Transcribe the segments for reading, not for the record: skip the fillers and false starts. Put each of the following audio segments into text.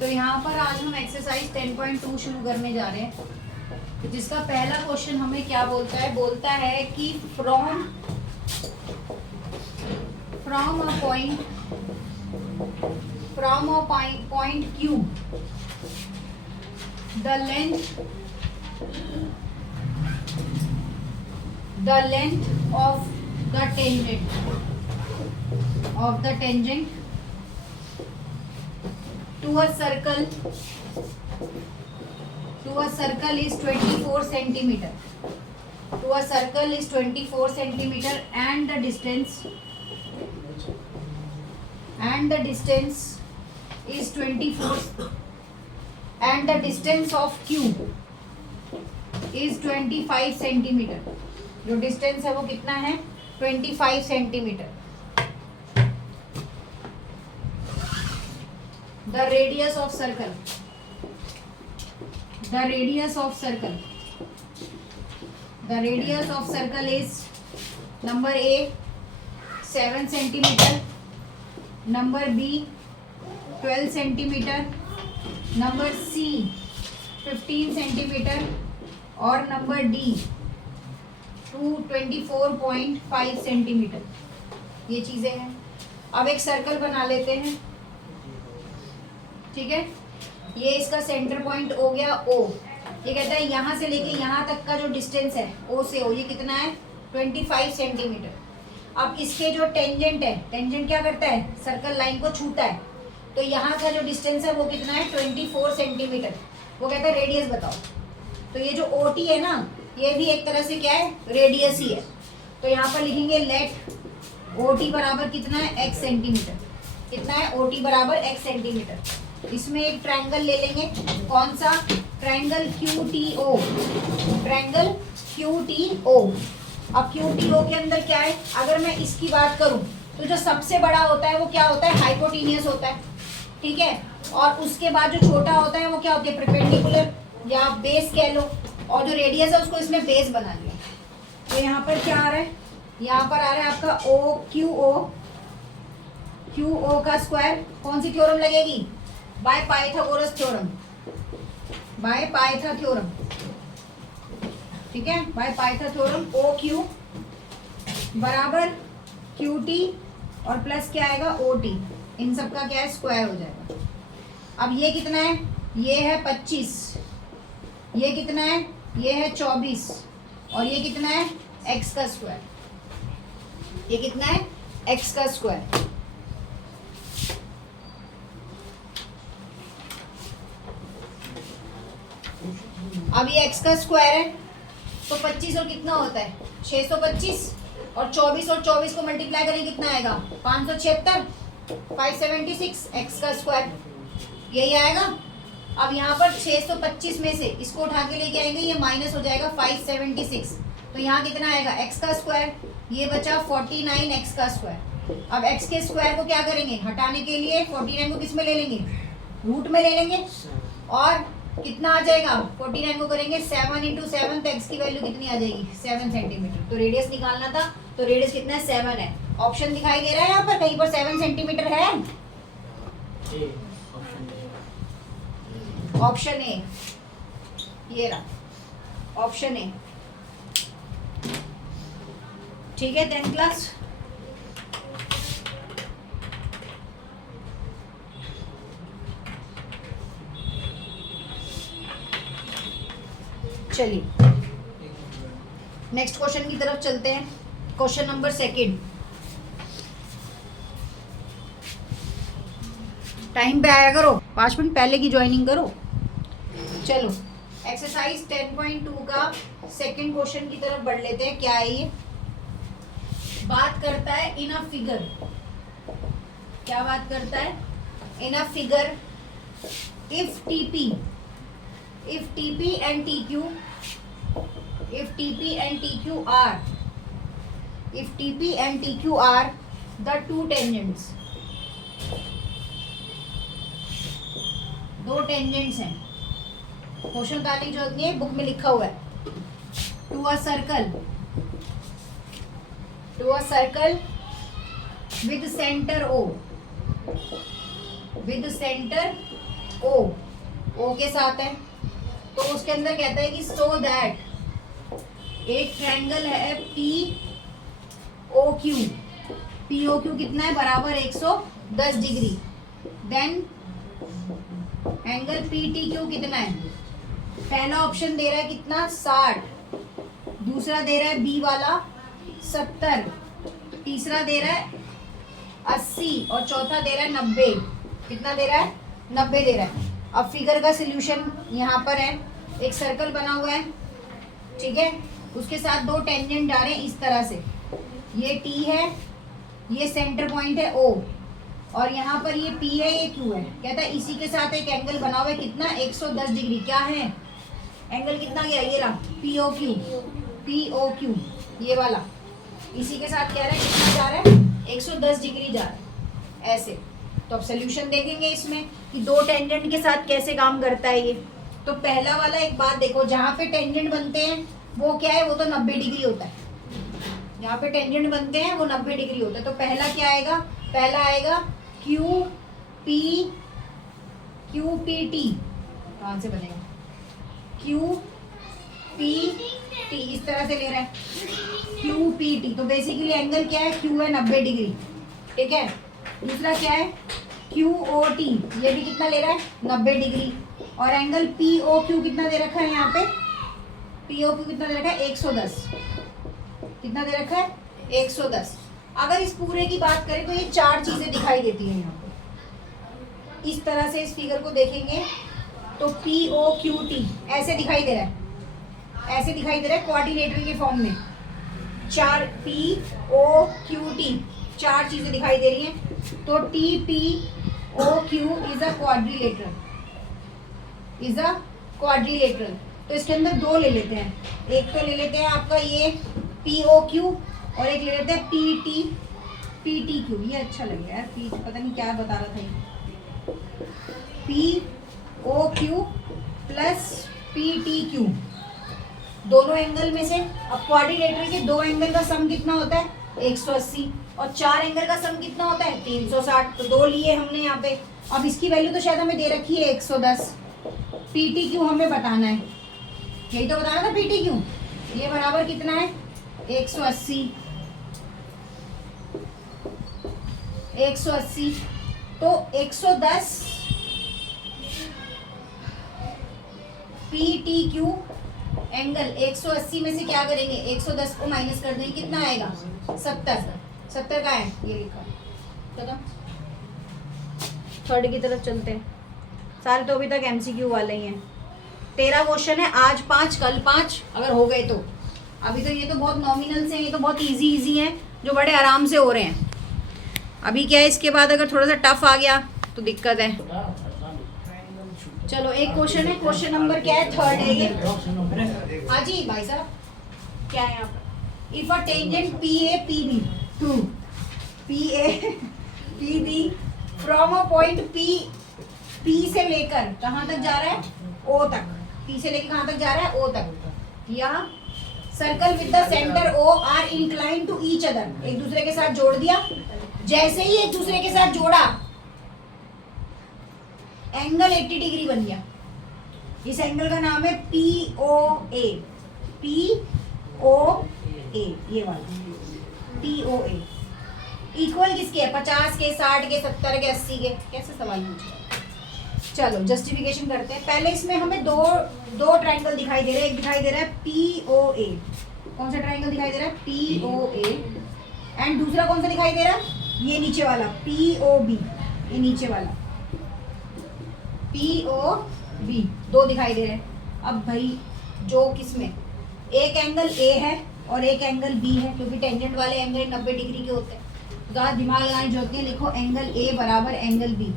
तो यहाँ पर आज हम एक्सरसाइज 10.2 शुरू करने जा रहे हैं, जिसका पहला क्वेश्चन हमें क्या बोलता है? बोलता है कि from a point Q the length of the tangent to a circle is 24 centimeter. To a circle is 24 centimeter and the distance is 24 and the distance of Q is 25 centimeter. जो distance है वो कितना है? 25 centimetre. The radius of circle is number A 7 centimeter, number B 12 centimeter, number C 15 centimeter और number D 24.5 centimetre. ये चीजें हैं. अब एक सर्कल बना लेते हैं. ठीक है, ये इसका सेंटर पॉइंट हो गया O. ये कहता है यहाँ से लेके यहाँ तक का जो डिस्टेंस है O से O, ये कितना है? 25 सेंटीमीटर. अब इसके जो टेंजेंट है, टेंजेंट क्या करता है? सर्कल लाइन को छूता है. तो यहाँ का जो डिस्टेंस है वो कितना है? 24 सेंटीमीटर. वो कहता है रेडियस बताओ. तो ये जो OT है ना, ये भी एक तरह से क्या है? रेडियस ही है. तो यहाँ पर लिखेंगे लेट OT बराबर कितना है? x centimetre. कितना है? OT बराबर x सेंटीमीटर. इसमें एक ट्रायंगल ले लेंगे. कौन सा? Triangle QTO. अब QTO के अंदर क्या है? अगर मैं इसकी बात करूं तो जो सबसे बड़ा होता है वो क्या होता है? हाइपोटेनियस होता है. ठीक है, और उसके बाद जो छोटा होता है वो क्या होता है? परपेंडिकुलर या बेस कह लो. और जो रेडियस है उसको इसमें बेस बना लिया. तो यहाँ पर क्या आ रहा है? यहाँ पर आ रहा है आपका QO का स्क्वायर. कौन सी थ्योरम लगेगी? By Pythagoras theorem. ठीक है, बाय पाइथा थ्योरम. OQ बराबर QT और प्लस क्या आएगा? OT. इन सब का क्या है? स्क्वायर हो जाएगा. अब ये कितना है? ये है 25. ये कितना है? ये है 24. और ये कितना है? x का स्क्वायर. ये कितना है? x का स्क्वायर. अब ये x का स्क्वायर है तो 25 और कितना होता है? 625. और 24 और 24 को मल्टीप्लाई करें कितना आएगा? 576. 576 x का स्क्वायर. यही आएगा. अब यहाँ पर 625 में से इसको उठा के लेके आएंगे, ये माइनस हो जाएगा 576. तो यहाँ कितना आएगा? x का स्क्वायर. ये बचा 49 x का स्क्वायर. अब x के स्क्वायर को क्या करेंगे? हटाने के लिए 49 को किस में ले लेंगे? रूट में ले लेंगे. और कितना आ जाएगा? 49 को करेंगे 7 × 7 तो x की वैल्यू कितनी आ जाएगी? 7 सेंटीमीटर. तो रेडियस निकालना था. तो रेडियस कितना है? 7 है. ऑप्शन दिखाई दे रहा है यहाँ पर कहीं पर 7 सेंटीमीटर है? Option A. ये रहा ऑप्शन ए. ठीक है, 10th क्लास. चलिए नेक्स्ट क्वेश्चन की तरफ चलते हैं. Question number 2. टाइम पे आया करो, 5 मिनट पहले की ज्वाइनिंग करो. चलो एक्सरसाइज 10.2 का सेकंड क्वेश्चन की तरफ बढ़ लेते हैं. क्या है ये? बात करता है इन अ फिगर. क्या बात करता है? In a figure if TP and TQ are the two tangents. दो टेंजेंट्स हैं. क्वेश्चन बताने की जरूरत नहीं है, बुक में लिखा हुआ है. To a circle with center O के साथ है, तो उसके अंदर कहता है कि सो दैट एक ट्रायंगल है पी ओ क्यू कितना है, बराबर 110 degree. Then angle P T Q कितना है, पहला ऑप्शन दे रहा है कितना 60, दूसरा दे रहा है बी वाला 70, तीसरा दे रहा है 80 और चौथा दे रहा है 90। कितना दे रहा है, 90 दे रहा है। अब फिगर का सिल्यूशन यहाँ पर है, एक सर्कल बना हुआ है, ठीक है, उसके साथ दो टेंजेंट जा रहे हैं इस तरह से, ये टी है, ये सेंटर पॉइंट है ओ, और यहाँ पर ये पी है, ये क्यू है। कहता है इसी के साथ एक एंगल बना हुआ है कितना 110 डिग्री। क्या है एंगल, कितना गया, ये रहा पी ओ क्यू ये वाला, इसी के साथ कह रहा है कितना जा रहा है 110 डिग्री जा रहा है ऐसे। तो अब सोल्यूशन देखेंगे इसमें कि दो टेंजेंट के साथ कैसे काम करता है ये। तो पहला वाला एक बात देखो, जहाँ पे टेंजेंट बनते हैं वो क्या है, वो तो 90 डिग्री होता है। यहाँ पे टेंजेंट बनते हैं वो 90 डिग्री होता है। तो पहला क्या आएगा, पहला आएगा क्यू पी टी, कहाँ से बनेगा, क्यू पी टी, इस तरह से ले रहा है क्यू पी टी। तो बेसिकली एंगल क्या है, क्यू है 90 डिग्री, ठीक है। दूसरा क्या है क्यू ओ टी, ये भी कितना ले रहा है 90 डिग्री। और एंगल पी ओ क्यू कितना दे रखा है, यहाँ पे पी ओ क्यू कितना दे रखा है 110, कितना दे रखा है 110। अगर इस पूरे की बात करें तो ये चार चीजें दिखाई देती हैं यहाँ पे। इस तरह से इस फिगर को देखेंगे तो पी ओ क्यू टी ऐसे दिखाई दे रहा है, ऐसे दिखाई दे रहा है क्वाड्रिलेटरल के फॉर्म में। चार पी ओ क्यू टी चार चीजें दिखाई दे रही हैं। तो T P O Q is a quadrilateral, तो इसके अंदर दो ले लेते हैं, एक तो ले लेते हैं आपका ये पी ओ क्यू और एक ले लेते हैं पी टी क्यू। ये अच्छा लगेगा यार, पी पता नहीं क्या बता रहा था ये, P O Q plus P T Q, दोनों एंगल में से। अब क्वाड्रिलेटरल के दो एंगल का सम कितना होता है 180 और चार एंगल का सम कितना होता है 360। तो दो लिए हमने यहाँ पे। अब इसकी वैल्यू तो शायद हमें दे रखी है 110, पी टी क्यू हमें बताना है, यही तो बताना था पी टी क्यू। ये बराबर कितना है 180, तो 110 पी टी क्यू एंगल 180 में से क्या करेंगे 110 को माइनस कर देंगे, कितना आएगा 70 का है, ये लिखा। चलो थर्ड की तरफ चलते हैं, सारे तो अभी तक एमसीक्यू वाले ही हैं। 13 क्वेश्चन है, आज 5 कल 5 अगर हो गए तो। अभी तो ये तो बहुत नॉमिनल से, ये तो बहुत इजी हैं जो बड़े आराम से हो रहे हैं। अभी क्या है, इसके बाद अगर थोड़ा सा टफ आ गया तो दिक्कत है। चलो एक क्वेश्चन है, क्वेश्चन नंबर क्या है, थर्ड है ये। हाँ जी भाई साहब, क्या है यहाँ पर, if a tangent P A P B to P A P B from a point P से लेकर कहाँ तक जा रहा है ओ तक, पी से लेकर कहाँ तक जा रहा है ओ तक, या circle with the centre O are incline to each other, एक दूसरे के साथ जोड़ दिया। जैसे ही एक दूसरे के साथ जोड़ा एंगल 80 डिग्री बन गया। इस एंगल का नाम है पी ओ ए, ये वाला पी ओ ए। इक्वल किसके है, 50 के, 60 के, 70 के, 80 के। कैसे सवाल पूछा, चलो जस्टिफिकेशन करते हैं। पहले इसमें हमें दो ट्रायंगल दिखाई दे रहे हैं, एक दिखाई दे रहा है पी ओ ए, कौन सा ट्रायंगल दिखाई दे रहा है पी ओ ए, एंड दूसरा कौन सा दिखाई दे रहा है ये नीचे वाला पी ओ बी, ये नीचे वाला पी ओ बी, दो दिखाई दे रहे हैं। अब भाई जो किसमें एक एंगल ए है और एक एंगल बी है, क्योंकि टेंजेंट वाले एंगल 90 डिग्री के होते हैं, तो दिमाग लगाने की जरूरत नहीं, लिखो एंगल ए बराबर एंगल बी,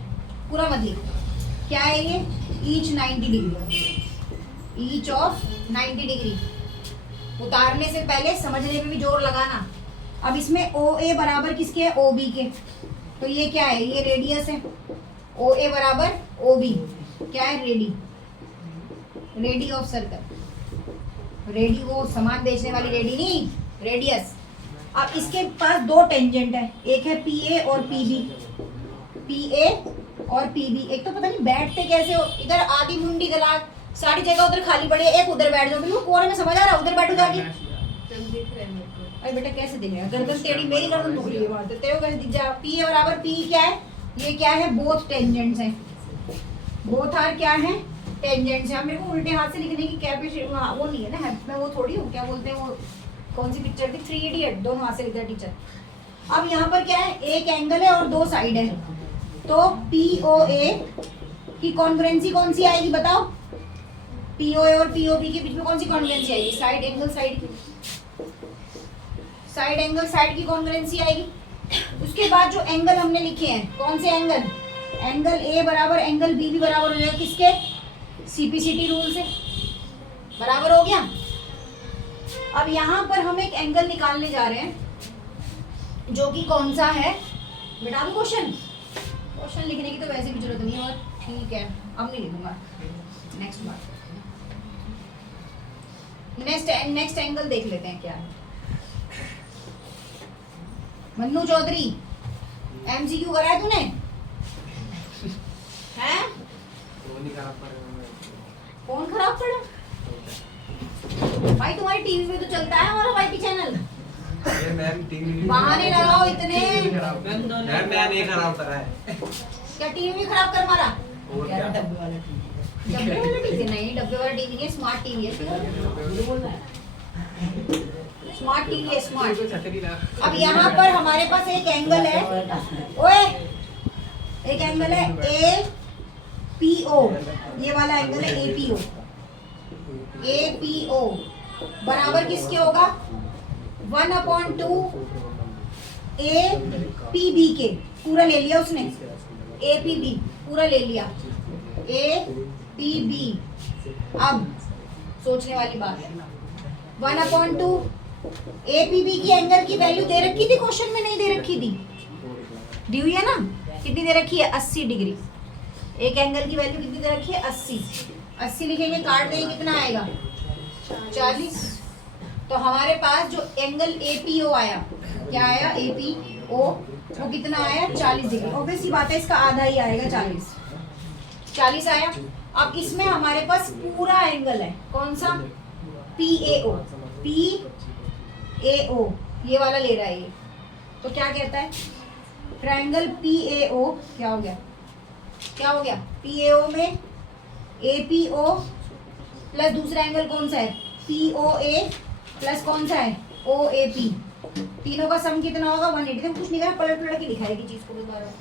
पूरा मत लिखो। क्या है ये, each 90 degree, each of 90 degree. उतारने से पहले समझने पे भी जोर लगाना। अब इसमें ओ ए बराबर किसके है, ओ बी के, तो ये क्या है, ये रेडियस है। ओ ए बराबर ओ बी क्या है, रेडी ऑफ सर्कल, रेडी वो सामान बेचने वाली रेडी नहीं, रेडियस। अब इसके पास दो टेंजेंट है, एक है पी ए और पी बी, पी ए और पीबी। एक तो पता नहीं बैठते कैसे हो, इधर आधी मुंडी गला, सारी जगह उधर खाली पड़ी है, एक उधर बैठ जाओ, बिल्कुल कोने में समझ आ रहा है, उधर बैठो जाके। अरे बेटा कैसे दिख रहा है, गर्दन टेढ़ी, मेरी गर्दन दुख रही है बात, तेरे को कैसे दिख जा। पी बराबर पी क्या है, ये क्या है, बोथ टेंजेंट्स हैं, बोथ आर क्या है, टेंजेंट्स है। मेरे को उल्टे हाथ से लिखने की कैपेसिटी वो नहीं है ना, मैं वो थोड़ी हूँ, क्या बोलते हैं वो, कौन सी पिक्चर थी, 3 इडियट, दोनों हाथ से लिखता है टीचर। अब यहाँ पर क्या है, एक एंगल है और 2 साइड है, तो POA की कॉन्ग्रुएंसी कौन सी आएगी बताओ, POA और POB के बीच में कौन सी कॉन्ग्रुएंसी आएगी, साइड एंगल साइड की, साइड एंगल साइड की कॉन्ग्रुएंसी आएगी। उसके बाद जो एंगल हमने लिखे हैं, कौन से एंगल, एंगल A बराबर एंगल B भी बराबर हो जाएगा किसके, CPCT रूल से, बराबर हो गया। अब यहाँ पर हम एक एंगल निकालने जा रहे हैं, जो कि कौन सा है, बेटा क्वेश्चन, क्वेश्चन लिखने की तो वैसे भी जरूरत नहीं है, और ठीक है अब नहीं लिखूंगा, नेक्स्ट बार, नेक्स्ट एंगल देख लेते हैं क्या है। मन्नू चौधरी, MCQ करा है तूने, हैं कौन खराब पड़ा भाई, तुम्हारी टीवी में तो चलता है हमारा वाईटी चैनल, बहाने लगाओ इतने, मैम मैं नहीं खराब करा है, क्या टीवी भी खराब कर मारा, डब्बे वाला टीवी नहीं, डब्बे वाला टीवी नहीं, स्मार्ट टीवी है, स्मार्ट टीवी है, स्मार्ट। अब यहाँ पर हमारे पास एक एंगल है, ओए एक एंगल है APO, ये वाला एंगल है APO, APO बराबर किसके होगा, 1/2 APB के, पूरा ले लिया उसने, APB पूरा ले लिया, APB। अब सोचने वाली बात है, 1/2 APB की एंगल की वैल्यू दे रखी थी क्वेश्चन में, नहीं दे रखी थी, दी हुई है ना, कितनी दे रखी है, 80 डिग्री, एक एंगल की वैल्यू कितनी दे रखी है, 80, 80 लिखेंगे, काट देंगे, कितना आएगा 40। तो हमारे पास जो एंगल APO आया, क्या आया APO, वो कितना आया 40 डिग्री, ऑब्वियस सी बात है इसका आधा ही आएगा, 40 आया। अब इसमें हमारे पास पूरा एंगल है, कौन सा, PAO, ये वाला ले रहा है ये, तो क्या कहता है, ट्रायंगल PAO क्या हो गया, क्या हो गया, PAO में APO प्लस दूसरा एंगल कौन सा है, POA प्लस कौन सा है, OAP, तीनों का सम कितना होगा 180। कुछ नहीं करा, पलट पलट के लिखा है कि चीज को बता रहा हूँ।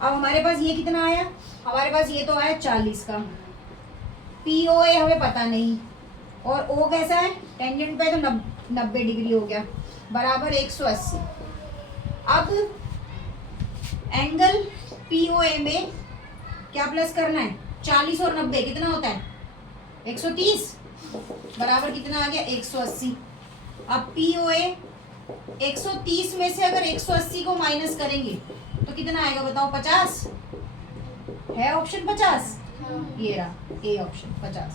अब हमारे पास ये कितना आया, हमारे पास ये तो आया 40 का, POA हमें पता नहीं, और O कैसा है, टेंजेंट पे तो 90 डिग्री हो गया, बराबर 180। अब एंगल POA में क्या प्लस करना है, 40 और 90 कितना होता है 130, बराबर कितना आ गया 180। अब POA 130 में से अगर 180 को माइनस करेंगे तो कितना आएगा बताओ, 50 है, ऑप्शन 50, ये रहा ए ऑप्शन 50,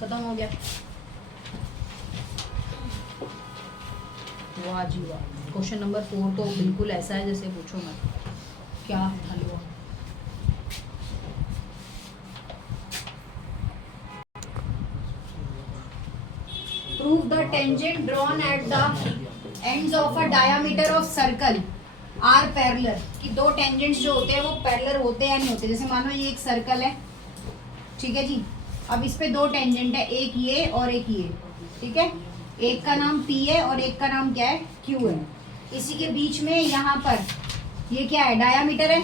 खत्म हो गया। वाह जी वाह, क्वेश्चन नंबर 4 तो बिल्कुल ऐसा है जैसे पूछो मत, क्या हल हुआ। Prove the tangent drawn at the ends of a diameter of circle are parallel, कि दो टेंजेंट्स जो होते हैं वो पैरेलल होते हैं या नहीं होते। जैसे मानो ये एक सर्कल है, ठीक है जी, अब इस पे दो टेंजेंट है, एक ये और एक ये, ठीक है, एक का नाम P है और एक का नाम क्या है Q है। इसी के बीच में यहाँ पर ये क्या है, डायामीटर है,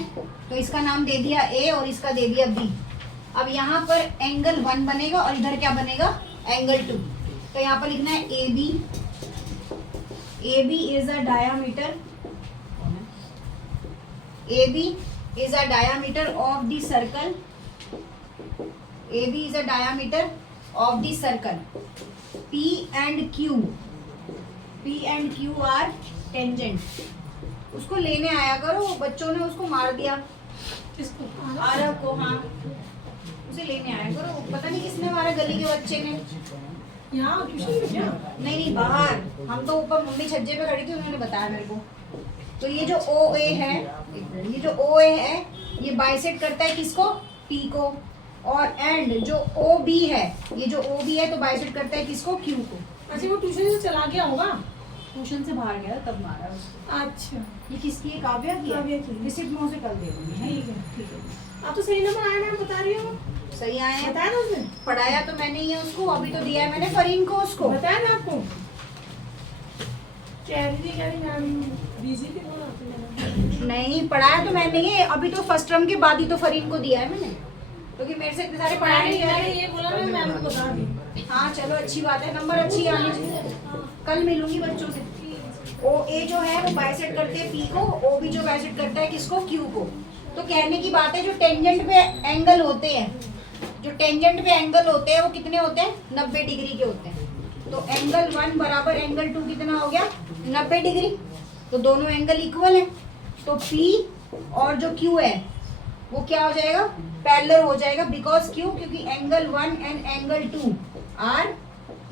तो इसका नाम दे दिया A और इसका दे दिया B। अब यहाँ पर एंगल 1 बनेगा और इधर क्या बनेगा, एंगल 2। तो यहाँ पर लिखना है AB, AB is a diameter, AB is a diameter of the circle, AB is a diameter of the circle, P and Q are tangent। उसको लेने आया करो, बच्चों ने उसको मार दिया, किसको, आरव को, हाँ उसे लेने आया करो, पता नहीं किसने मारा, गली के बच्चे ने, यहाँ ट्यूशन में क्या, नहीं बाहर, हम तो ऊपर मम्मी छज्जे पे खड़ी थी, उन्होंने बताया मेरे को। तो ये जो OA है, ये जो OA है ये बाइसेक्ट करता है किसको? P को। और एंड जो OB है, ये जो OB है तो बाइसेक्ट करता है किसको? Q को। अच्छा वो ट्यूशन से चला गया होगा। ट्यूशन से बाहर गया तब मारा उसको। अच्छा ये किसकी है? काव्या की। काव्या की। रिसिप्ट मैं उसे कल दे दूंगी। ठीक है ठीक है। आप तो सही नंबर आया मैम बता रही हो। सही आए हैं। बताया ना उसने? पढ़ाया तो मैंने ही है उसको, अभी तो दिया है मैंने फरीन को उसको। बताया ना आपको? कह रही मैम बिजी थी बहुत आपने। नहीं पढ़ाया तो मैंने ही है, अभी तो फर्स्ट टर्म के बाद ही तो फरीन को दिया है मैंने, क्योंकि मेरे से इतने सारे पढ़ाए नहीं मैंने गए। ये बोला ना मैम को बता दी। हाँ चलो अच्छी बात है, नंबर अच्छी आनी चाहिए। कल मिलूंगी बच्चों से। OA जो है वो बाइसेक्ट करते हैं P को, OB जो बाइसेक्ट करता है किसको? Q को। तो कहने की बात है जो टेंजेंट पे एंगल होते हैं, जो टेंजेंट पे एंगल होते हैं वो कितने होते हैं? 90 डिग्री के होते हैं। तो एंगल 1 बराबर एंगल 2 कितना हो गया? 90 डिग्री। तो दोनों एंगल इक्वल है, तो P और जो Q है वो क्या हो जाएगा? पैरेलल हो जाएगा। बिकॉज क्यों? क्योंकि angle 1 and angle 2 are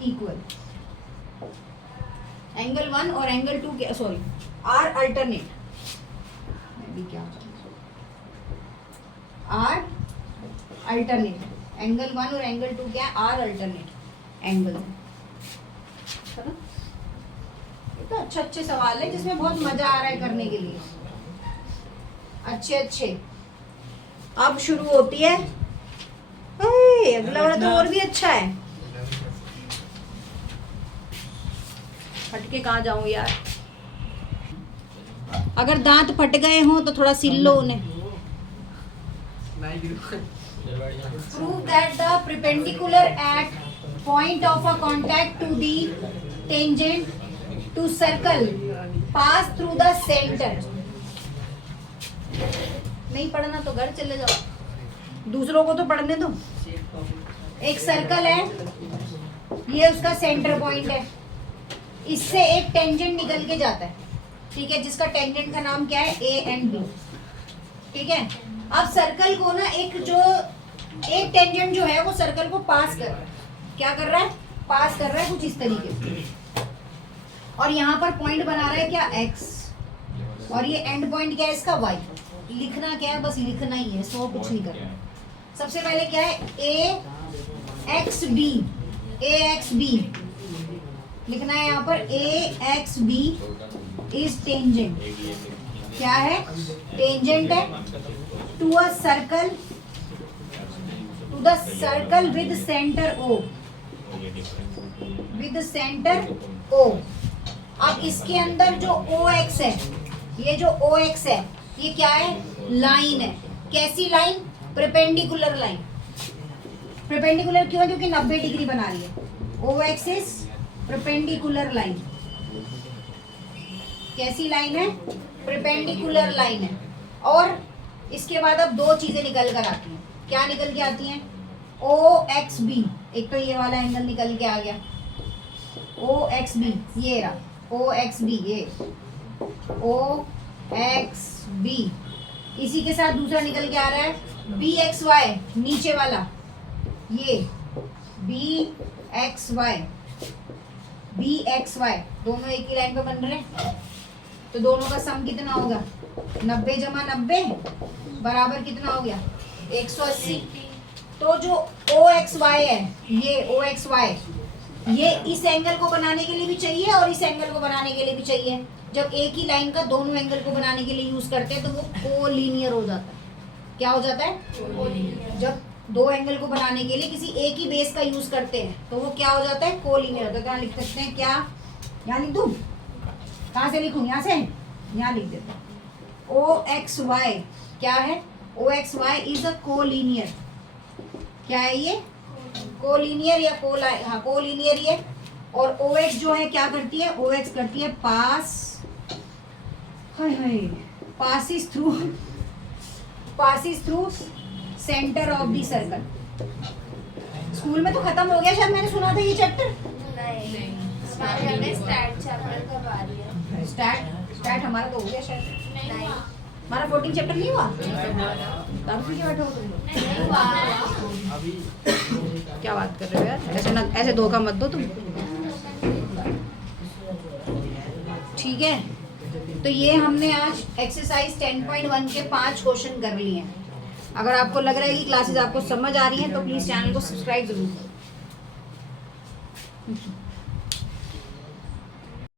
equal. Angle 1 और एंगल 2 क्या, सॉरी, आर अल्टरनेट। क्या आर अल्टरनेट। एंगल 1 और एंगल 2 क्या है? Are alternate angle. है ना? ये तो अच्छे अच्छे सवाल है जिसमें बहुत मजा आ रहा है करने के लिए। अच्छे अच्छे। अब शुरू होती है। अगला वाला तो और भी अच्छा है। फटके कहाँ जाऊं यार। अगर दांत फट गए हों तो थोड़ा सिल लो उन्हें। Prove that the perpendicular at point of a contact to the tangent to circle pass through the center. नहीं पढ़ना तो घर चले जाओ, दूसरों को तो पढ़ने दो। एक सर्कल है, ये उसका सेंटर पॉइंट है, इससे एक टेंजेंट निकल के जाता है, ठीक है, जिसका टेंजेंट का नाम क्या है? A एंड B, ठीक है। अब सर्कल को ना एक टेंजेंट जो है वो सर्कल को पास कर रहा है। क्या कर रहा है? पास कर रहा है कुछ इस तरीके से। और यहाँ पर पॉइंट बना रहा है क्या? X, और ये एंड पॉइंट क्या है इसका? Y। लिखना क्या है? बस लिखना ही है, इसको कुछ नहीं करना। सबसे पहले क्या है? AXB लिखना है यहाँ पर। AXB is tangent. क्या है? टेंजेंट है to a circle, to the circle with centre O, with centre O। अब इसके अंदर जो OX है, ये जो OX है ये क्या है? लाइन है। कैसी लाइन? Perpendicular line. परपेंडिकुलर क्यों है? क्योंकि 90 डिग्री बना रही है। OX is perpendicular line. कैसी लाइन है? परपेंडिकुलर लाइन है। और इसके बाद अब दो चीजें निकल कर आती हैं। क्या निकल के आती हैं? OXB, एक तो ये वाला एंगल निकल के आ गया, OXB, ये रहा OXB, ये OXB। इसी के साथ दूसरा निकल के आ रहा है BXY, नीचे वाला ये BXY, दोनों एक ही लाइन पे बन रहे हैं। तो दोनों का सम कितना होगा? 90 जमा 90 बराबर कितना हो गया? 180। तो जो OXY है, ये OXY, ये इस एंगल को बनाने के लिए भी चाहिए और इस एंगल को बनाने के लिए भी चाहिए। जब एक ही लाइन का दोनों एंगल को बनाने के लिए यूज करते हैं तो वो कोलिनियर हो जाता है। क्या हो जाता है? जब दो एंगल को बनाने के लिए किसी एक ही बेस का यूज करते हैं तो वो क्या हो जाता है? कोलिनियर। तो क्या लिख सकते हैं? क्या यहाँ लिख दूं? कहाँ से लिखूं? यहाँ से, यहाँ लिख देते हैं। OXY क्या है? OXY is a collinear. क्या है ये? कोलिनियर या हाँ कोलिनियर ये। और OX जो है क्या करती है? OX करती है pass, passes through centre of the circle. School में तो खत्म हो गया शायद, मैंने सुना था ये चैप्टर। स्टैट हमारा तो हो गया शायद। हमारा 14 चैप्टर नहीं हुआ? तब भी बैठे हो तुम लोग? क्या बात कर रहे हो यार? ऐसे धोखा मत दो तुम, ठीक है। तो ये हमने आज एक्सरसाइज 10.1 के 5 क्वेश्चन कर लिए हैं। अगर आपको लग रहा है कि क्लासेस आपको समझ आ रही हैं तो प्लीज़ चैनल को सब्सक्राइब जरूर करो।